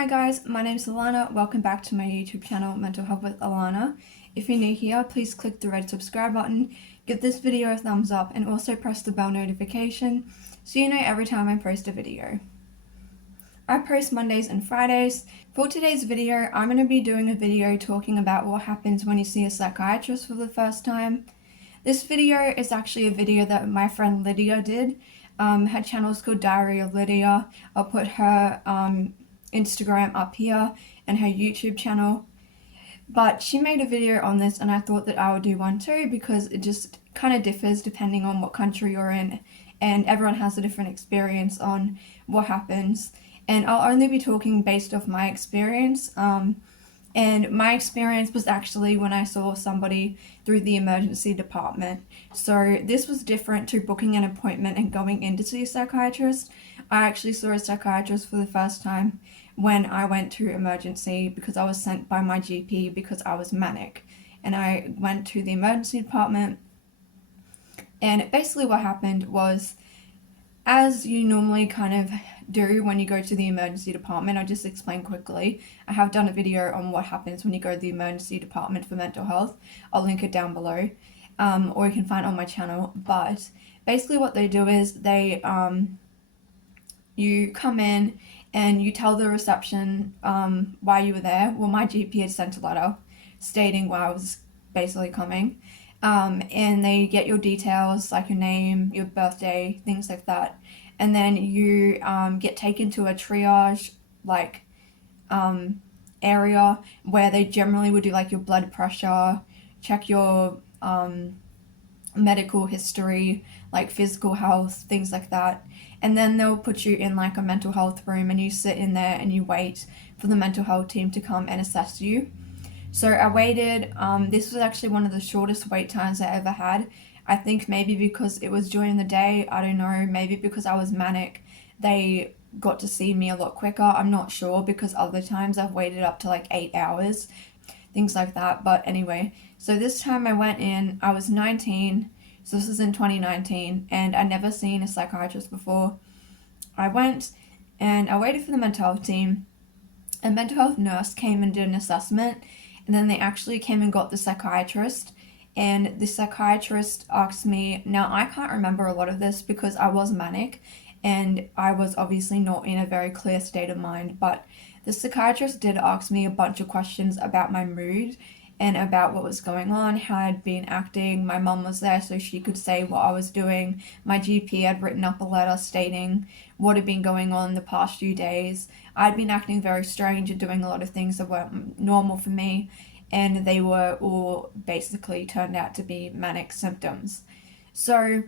Hi guys, my name is Alana. Welcome back to my YouTube channel, Mental Health with Alana. If you're new here, please click the red subscribe button, give this video a thumbs up, and also press the bell notification so you know every time I post a video. I post Mondays and Fridays. For today's video, I'm going to be doing a video talking about what happens when you see a psychiatrist for the first time. This video is actually a video that my friend Lydia did. Her channel is called Diary of Lydia. I'll put her Instagram up here and her YouTube channel. But she made a video on this and I thought that I would do one too because it just kind of differs depending on what country you're in and everyone has a different experience on what happens. And I'll only be talking based off my experience. And my experience was actually when I saw somebody through the emergency department. So this was different to booking an appointment and going in to see a psychiatrist. I actually saw a psychiatrist for the first time when I went to emergency because I was sent by my GP because I was manic. And I went to the emergency department. And basically what happened was, as you normally kind of do when you go to the emergency department, I'll just explain quickly. I have done a video on what happens when you go to the emergency department for mental health. I'll link it down below, or you can find it on my channel. But basically what they do is they, you come in and you tell the reception why you were there. Well, my GP had sent a letter stating why I was basically coming. And they get your details, like your name, your birthday, things like that. And then you get taken to a triage, like, area where they generally would do, like, your blood pressure, check your medical history, like physical health, things like that. And then they'll put you in, like, a mental health room and you sit in there and you wait for the mental health team to come and assess you. So I waited, this was actually one of the shortest wait times I ever had. I think maybe because it was during the day, I don't know, maybe because I was manic, they got to see me a lot quicker. I'm not sure because other times I've waited up to like 8 hours, things like that. But anyway, so this time I went in, I was 19, so this is in 2019, and I'd never seen a psychiatrist before. I went and I waited for the mental health team. A mental health nurse came and did an assessment. And then they actually came and got the psychiatrist, and the psychiatrist asked me, now I can't remember a lot of this because I was manic and I was obviously not in a very clear state of mind, but the psychiatrist did ask me a bunch of questions about my mood and about what was going on, how I'd been acting. My mum was there so she could say what I was doing. My GP had written up a letter stating what had been going on the past few days. I'd been acting very strange and doing a lot of things that weren't normal for me, and they were all basically turned out to be manic symptoms. So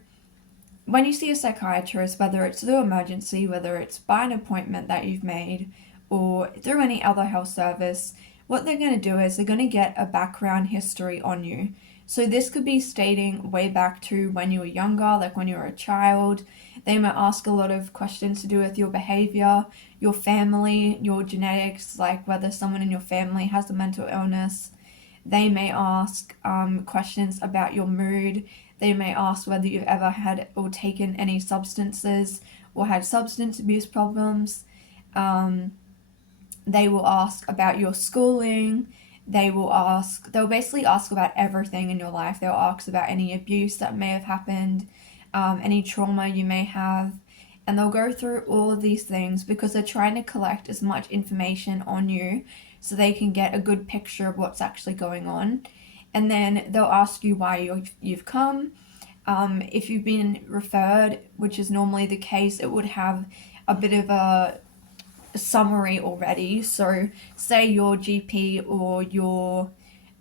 when you see a psychiatrist, whether it's through emergency, whether it's by an appointment that you've made, or through any other health service, what they're going to do is they're going to get a background history on you. So this could be stating way back to when you were younger, like when you were a child. They might ask a lot of questions to do with your behavior, your family, your genetics, like whether someone in your family has a mental illness. They may ask questions about your mood. They may ask whether you've ever had or taken any substances or had substance abuse problems. They will ask about your schooling. They'll basically ask about everything in your life. They'll ask about any abuse that may have happened, any trauma you may have, and they'll go through all of these things because they're trying to collect as much information on you so they can get a good picture of what's actually going on. And then they'll ask you why you've come. If you've been referred, which is normally the case, it would have a bit of a summary already. So say your GP or your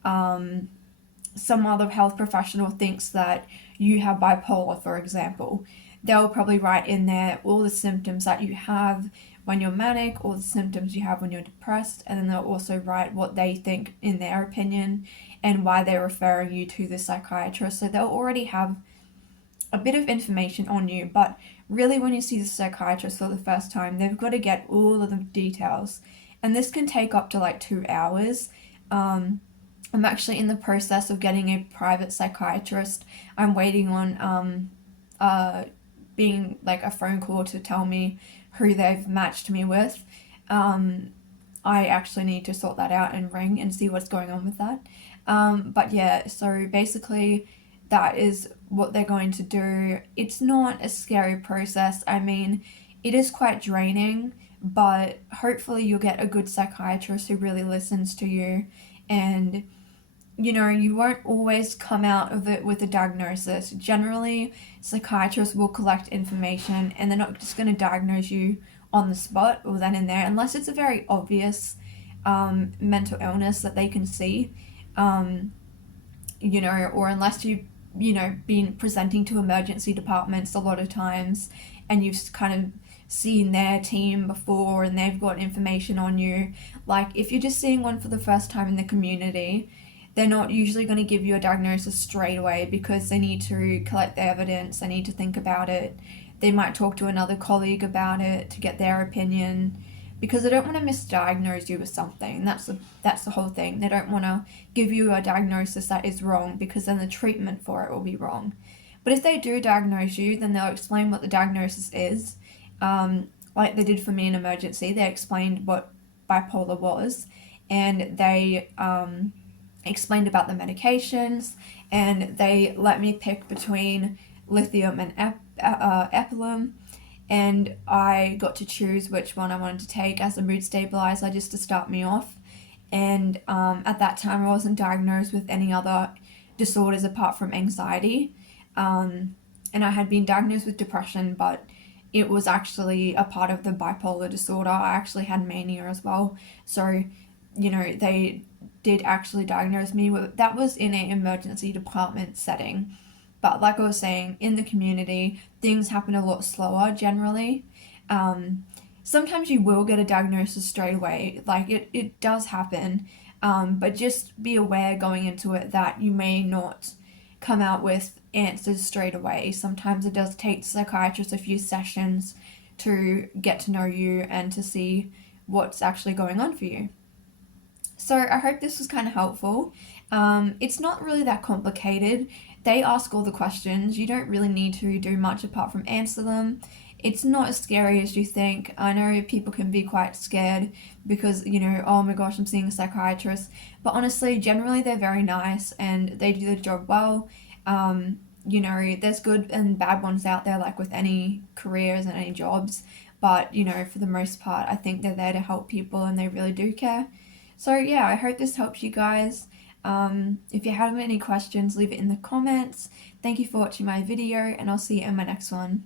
some other health professional thinks that you have bipolar, for example, they'll probably write in there all the symptoms that you have when you're manic, all the symptoms you have when you're depressed, and then they'll also write what they think in their opinion and why they're referring you to the psychiatrist. So they'll already have a bit of information on you, but really when you see the psychiatrist for the first time, they've got to get all of the details, and this can take up to like 2 hours. I'm actually in the process of getting a private psychiatrist. I'm waiting on being like a phone call to tell me who they've matched me with. I actually need to sort that out and ring and see what's going on with that. But yeah, so basically that is what they're going to do. It's not a scary process. I mean, it is quite draining, but hopefully you'll get a good psychiatrist who really listens to you, and you won't always come out of it with a diagnosis. Generally, psychiatrists will collect information and they're not just going to diagnose you on the spot or then and there, unless it's a very obvious mental illness that they can see, or unless you've been presenting to emergency departments a lot of times and you've kind of seen their team before and they've got information on you. Like, if you're just seeing one for the first time in the community, they're not usually going to give you a diagnosis straight away because they need to collect the evidence, they need to think about it. They might talk to another colleague about it to get their opinion, because they don't want to misdiagnose you with something. That's the whole thing. They don't want to give you a diagnosis that is wrong, because then the treatment for it will be wrong. But if they do diagnose you, then they'll explain what the diagnosis is. Like they did for me in emergency, they explained what bipolar was, and they explained about the medications, and they let me pick between lithium and epilum, and I got to choose which one I wanted to take as a mood stabilizer just to start me off. And at that time I wasn't diagnosed with any other disorders apart from anxiety, and I had been diagnosed with depression, but it was actually a part of the bipolar disorder. I actually had mania as well, so they did actually diagnose me with that. Was in an emergency department setting, but like I was saying, in the community things happen a lot slower generally. Sometimes you will get a diagnosis straight away, like it does happen, but just be aware going into it that you may not come out with answers straight away. Sometimes it does take psychiatrists a few sessions to get to know you and to see what's actually going on for you. So I hope this was kind of helpful. It's not really that complicated. They ask all the questions. You don't really need to do much apart from answer them. It's not as scary as you think. I know people can be quite scared because, oh my gosh, I'm seeing a psychiatrist. But honestly, generally they're very nice and they do the job well. There's good and bad ones out there, like with any careers and any jobs. But, for the most part, I think they're there to help people and they really do care. So yeah, I hope this helps you guys. If you have any questions, leave it in the comments. Thank you for watching my video, and I'll see you in my next one.